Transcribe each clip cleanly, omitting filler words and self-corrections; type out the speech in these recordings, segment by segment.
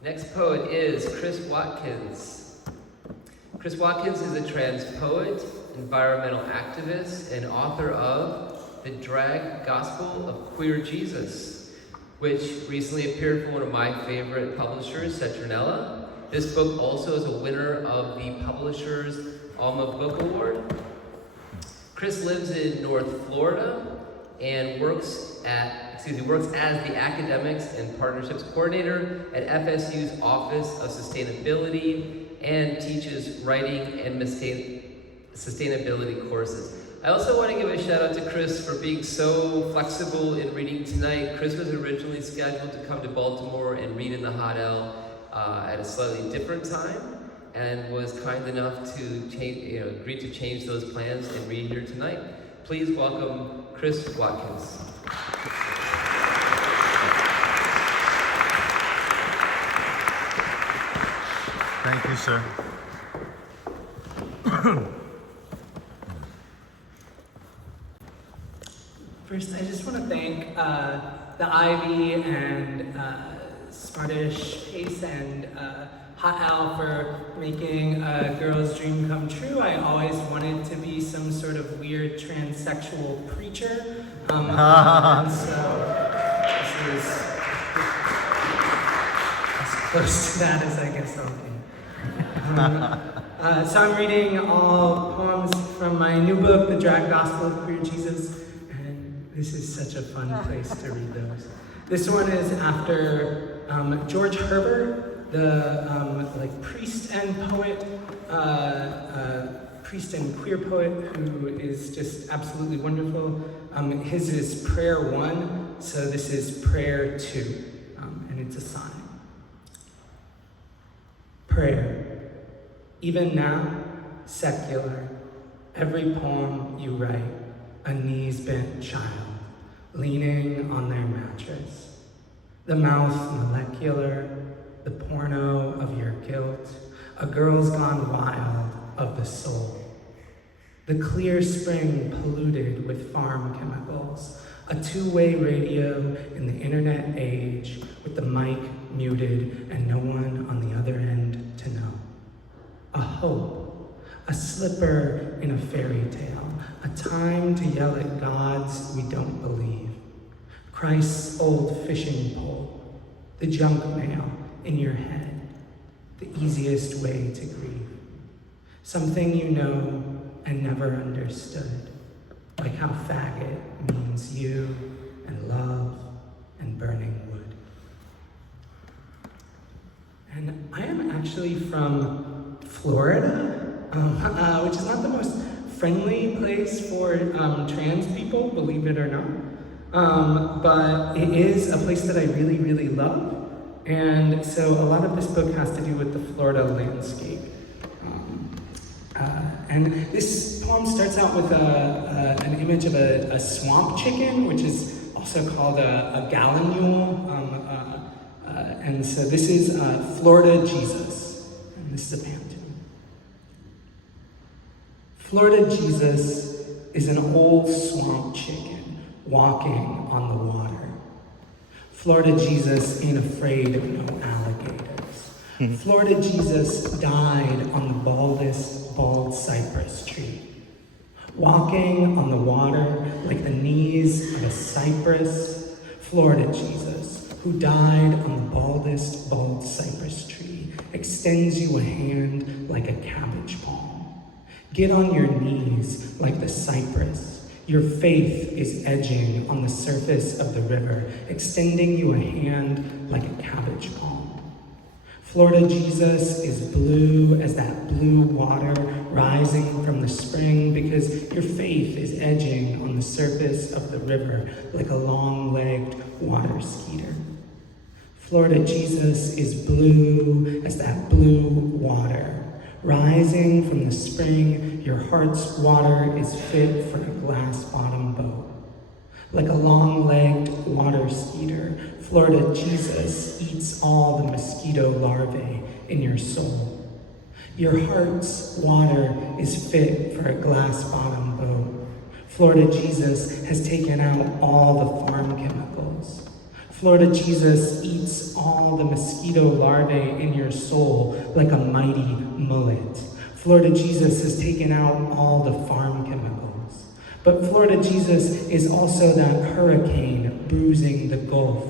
Next poet is Chris Watkins. Chris Watkins is a trans poet, environmental activist, and author of The Drag Gospel of Queer Jesus, which recently appeared for one of my favorite publishers, Saturnalia. This book also is a winner of the publisher's Alma Book Award. Chris lives in North Florida and works as the Academics and Partnerships Coordinator at FSU's Office of Sustainability and teaches writing and sustainability courses. I also want to give a shout out to Chris for being so flexible in reading tonight. Chris was originally scheduled to come to Baltimore and read in the Hot L at a slightly different time, and was kind enough to agree to change those plans and read here tonight. Please welcome Chris Watkins. Thank you, sir. First, I just want to thank the Ivy and Smartish Pace and Hot Al for making a girl's dream come true. I always wanted to be some sort of weird transsexual preacher. And so this is as close to that as I guess I'll be. So I'm reading all poems from my new book, The Drag Gospel of Queer Jesus, and this is such a fun place to read those. This one is after George Herbert, the priest and poet, priest and queer poet who is just absolutely wonderful. His is prayer 1, so this is prayer 2, and it's a sign. Prayer. Even now, secular, every poem you write, a knees-bent child, leaning on their mattress. The mouth molecular, the porno of your guilt, a girl's gone wild of the soul. The clear spring polluted with farm chemicals, a two-way radio in the internet age with the mic muted and no one on the other end to know. A hope, a slipper in a fairy tale, a time to yell at gods we don't believe. Christ's old fishing pole, the junk mail in your head, the easiest way to grieve. Something you know and never understood, like how faggot means you and love and burning wood. And I am actually from Florida, which is not the most friendly place for trans people, believe it or not. But it is a place that I really, really love. And so a lot of this book has to do with the Florida landscape. And this poem starts out with an image of a swamp chicken, which is also called a gallinule. And so this is Florida Jesus, and this is a pantheon. Florida Jesus is an old swamp chicken walking on the water. Florida Jesus ain't afraid of no alligators. Florida Jesus died on the baldest bald cypress tree. Walking on the water like the knees of a cypress, Florida Jesus, who died on the baldest bald cypress tree, extends you a hand like a cabbage palm. Get on your knees like the cypress. Your faith is edging on the surface of the river, extending you a hand like a cabbage palm. Florida Jesus is blue as that blue water rising from the spring because your faith is edging on the surface of the river like a long-legged water skeeter. Florida Jesus is blue as that blue water rising from the spring. Your heart's water is fit for a glass-bottom boat. Like a long-legged water skeeter, Florida Jesus eats all the mosquito larvae in your soul. Your heart's water is fit for a glass-bottom boat. Florida Jesus has taken out all the farm chemicals. Florida Jesus eats all the mosquito mosquito larvae in your soul like a mighty mullet. Florida Jesus has taken out all the farm chemicals. But Florida Jesus is also that hurricane bruising the Gulf.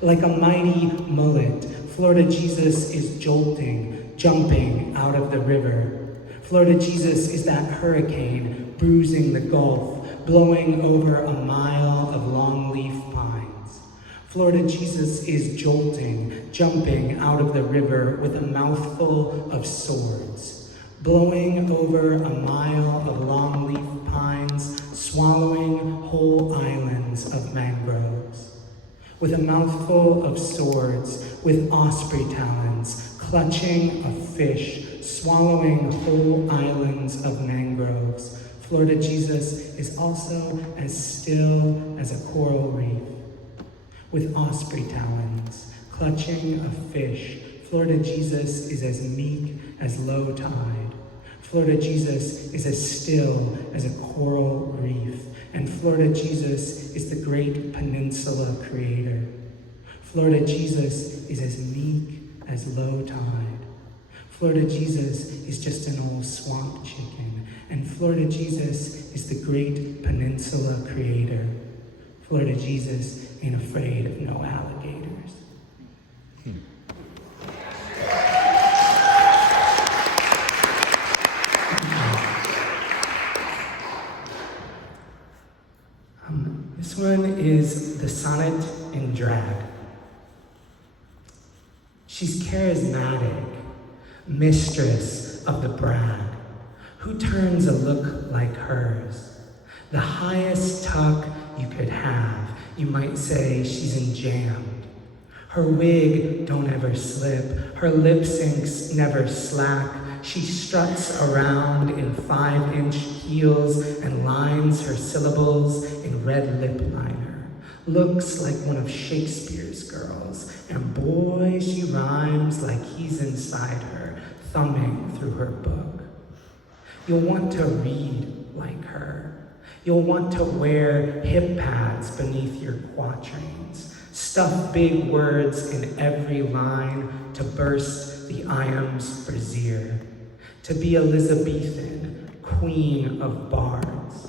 Like a mighty mullet, Florida Jesus is jolting, jumping out of the river. Florida Jesus is that hurricane bruising the Gulf, blowing over a mile of longleaf pines. Florida Jesus is jolting, jumping out of the river with a mouthful of swords, blowing over a mile of longleaf pines, swallowing whole islands of mangroves. With a mouthful of swords, with osprey talons, clutching a fish, swallowing whole islands of mangroves, Florida Jesus is also as still as a coral reef. With osprey talons, clutching a fish, Florida Jesus is as meek as low tide. Florida Jesus is as still as a coral reef. And Florida Jesus is the great peninsula creator. Florida Jesus is as meek as low tide. Florida Jesus is just an old swamp chicken. And Florida Jesus is the great peninsula creator. Florida Jesus ain't afraid of no alligators. This one is the sonnet in drag. She's charismatic, mistress of the brag, who turns a look like hers. The highest tuck you could have, you might say she's enjammed. Her wig don't ever slip, her lip syncs never slack. She struts around in 5-inch heels and lines her syllables in red lip liner. Looks like one of Shakespeare's girls, and boy, she rhymes like he's inside her, thumbing through her book. You'll want to read like her. You'll want to wear hip pads beneath your quatrains, stuff big words in every line to burst the iam's brazier, to be Elizabethan, queen of bards.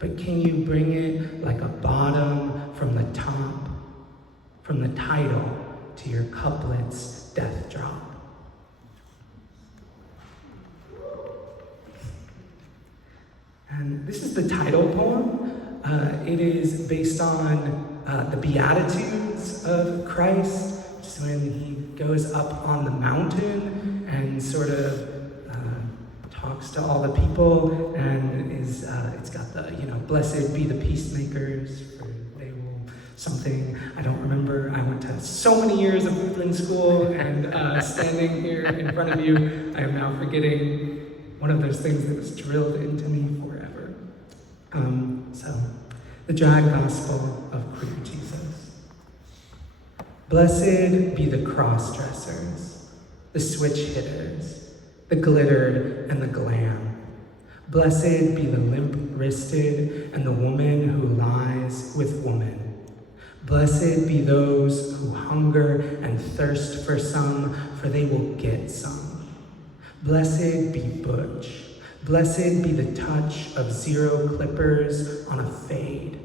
But can you bring it like a bottom from the top, from the title to your couplet's death drop? And this is the title poem. It is based on the Beatitudes of Christ, just when he goes up on the mountain and sort of talks to all the people, and is it's got the, blessed be the peacemakers, for they will something, I don't remember. I went to so many years of Lutheran school, and standing here in front of you, I am now forgetting one of those things that was drilled into me forever. So, the drag gospel of queer Jesus. Blessed be the cross-dressers, the switch hitters, the glittered and the glam. Blessed be the limp-wristed and the woman who lies with woman. Blessed be those who hunger and thirst for some, for they will get some. Blessed be butch. Blessed be the touch of zero clippers on a fade.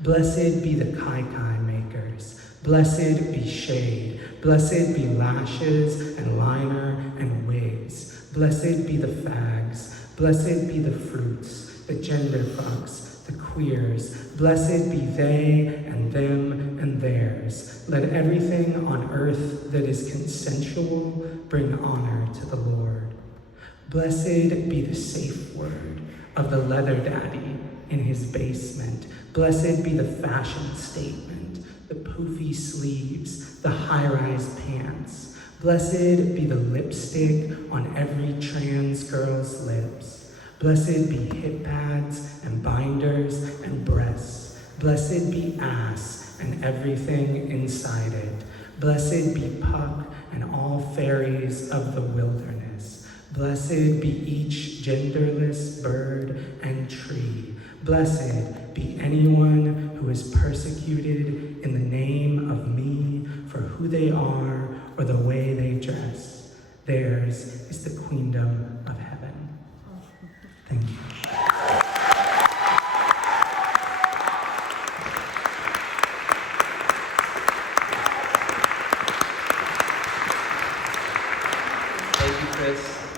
Blessed be the kai-kai makers. Blessed be shade. Blessed be lashes and liner and wigs. Blessed be the fags. Blessed be the fruits, the gender fucks, the queers. Blessed be they and them and theirs. Let everything on earth that is consensual bring honor to the Lord. Blessed be the safe word of the leather daddy in his basement. Blessed be the fashion statement, the poofy sleeves, the high-rise pants. Blessed be the lipstick on every trans girl's lips. Blessed be hip pads and binders and breasts. Blessed be ass and everything inside it. Blessed be Puck and all fairies of the wilderness. Blessed be each genderless bird and tree. Blessed be anyone who is persecuted in the name of me, for who they are or the way they dress. Theirs is the queendom of heaven. Thank you. Thank you, Chris.